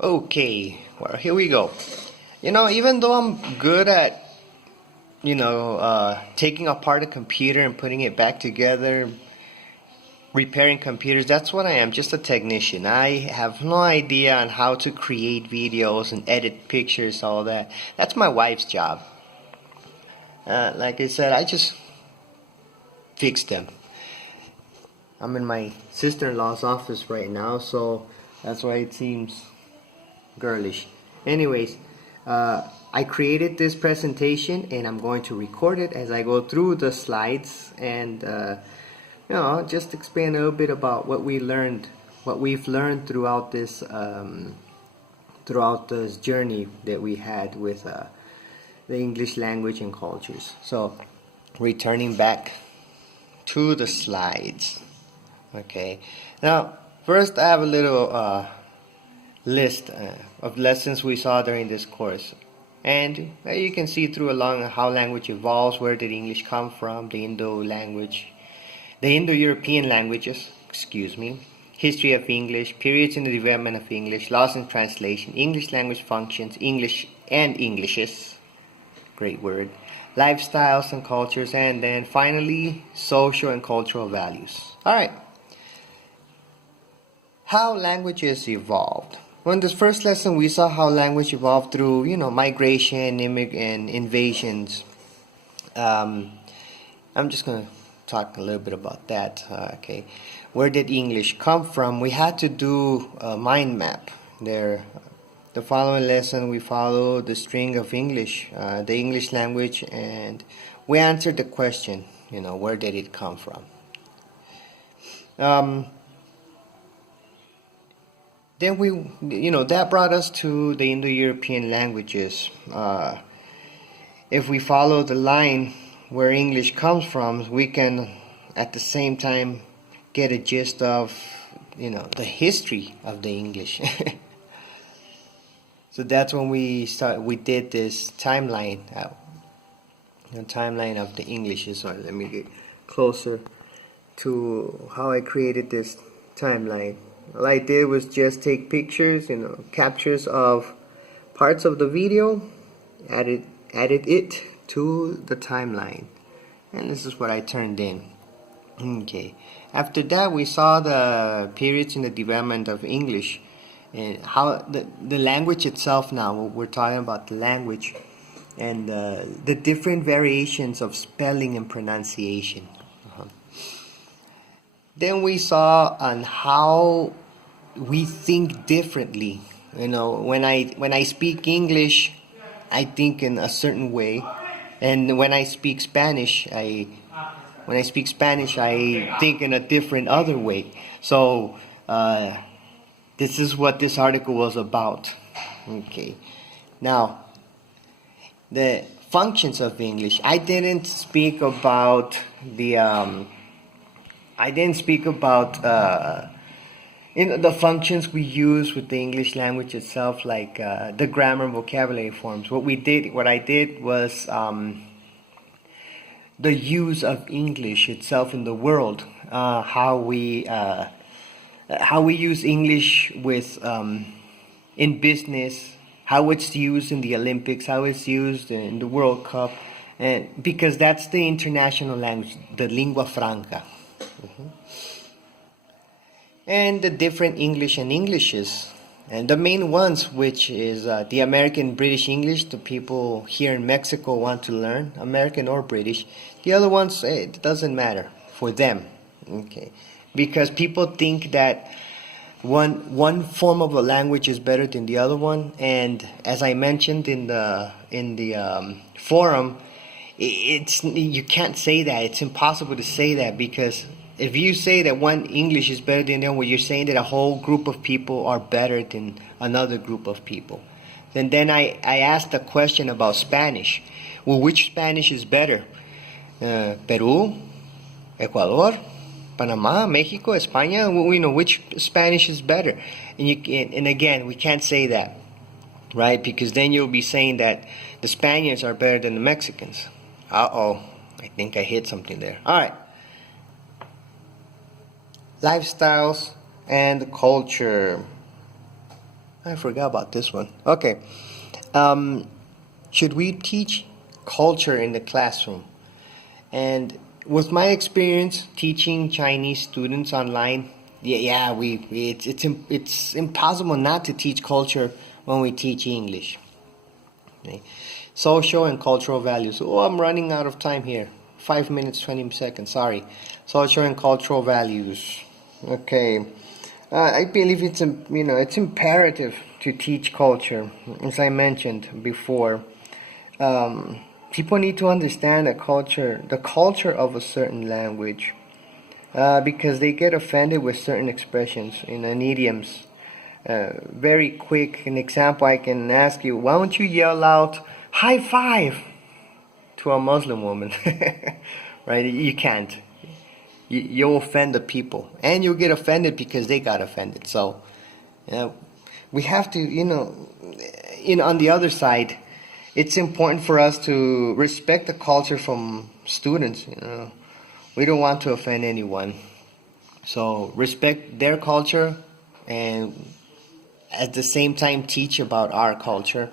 Okay, well, here we go. Even though I'm good at, taking apart a computer and putting it back together, repairing computers, that's what I am, just a technician. I have no idea on how to create videos and edit pictures, all that. That's my wife's job. Like I said, I just fix them. I'm in my sister-in-law's office right now, so that's why it seems girlish. Anyways, I created this presentation and I'm going to record it as I go through the slides and just explain a little bit about what we've learned throughout this journey that we had with the English language and cultures. So, returning back to the slides. Okay. Now, first I have a little list of lessons we saw during this course, and you can see through along how language evolves, where did English come from, the Indo-European languages, history of English, periods in the development of English, loss in translation, English language functions, English and Englishes, great word, lifestyles and cultures, and then finally social and cultural values. Alright, how languages evolved. Well, in this first lesson, we saw how language evolved through, migration, and invasions. I'm just going to talk a little bit about that. Okay, where did English come from? We had to do a mind map there. The following lesson, we followed the string of English, the English language, and we answered the question, where did it come from? Then that brought us to the Indo-European languages. If we follow the line where English comes from, we can at the same time get a gist of, the history of the English. So that's when we did this timeline, the timeline of the English. So let me get closer to how I created this timeline. All I did was just take pictures, captures of parts of the video, added it to the timeline, and this is what I turned in. Okay. After that, we saw the periods in the development of English and how the language itself. Now we're talking about the language and the different variations of spelling and pronunciation. Then we saw on how we think differently. When I speak English, I think in a certain way, and when I speak Spanish, I think in a different other way. So this is what this article was about. Okay. Now, the functions of English. I didn't speak about the functions we use with the English language itself, like the grammar and vocabulary forms. What I did was the use of English itself in the world, how we use English with in business, how it's used in the Olympics, how it's used in the World Cup, and because that's the international language, the lingua franca. And the different English and Englishes, and the main ones, which is the American British English. The people here in Mexico want to learn American or British. The other ones, it doesn't matter for them, okay? Because people think that one form of a language is better than the other one, and as I mentioned in the forum, you can't say that. It's impossible to say that, because if you say that one English is better than the other, you're saying that a whole group of people are better than another group of people. Then I asked a question about Spanish. Well, which Spanish is better? Peru, Ecuador, Panama, Mexico, España? We know which Spanish is better. And again, we can't say that, right? Because then you'll be saying that the Spaniards are better than the Mexicans. Uh-oh, I think I hit something there. All right. Lifestyles and culture. I forgot about this one. Okay. Should we teach culture in the classroom? And with my experience teaching Chinese students online, it's impossible not to teach culture when we teach English. Okay. Social and cultural values. Oh, I'm running out of time here. 5 minutes, 20 seconds. Sorry. Social and cultural values. Okay. I believe it's imperative to teach culture, as I mentioned before. People need to understand the culture of a certain language, because they get offended with certain expressions and idioms. Very quick, an example I can ask you: why don't you yell out "high five" to a Muslim woman? Right? You can't. You'll offend the people, and you'll get offended because they got offended. So, we have to, on the other side, it's important for us to respect the culture from students. We don't want to offend anyone, so respect their culture, and at the same time teach about our culture.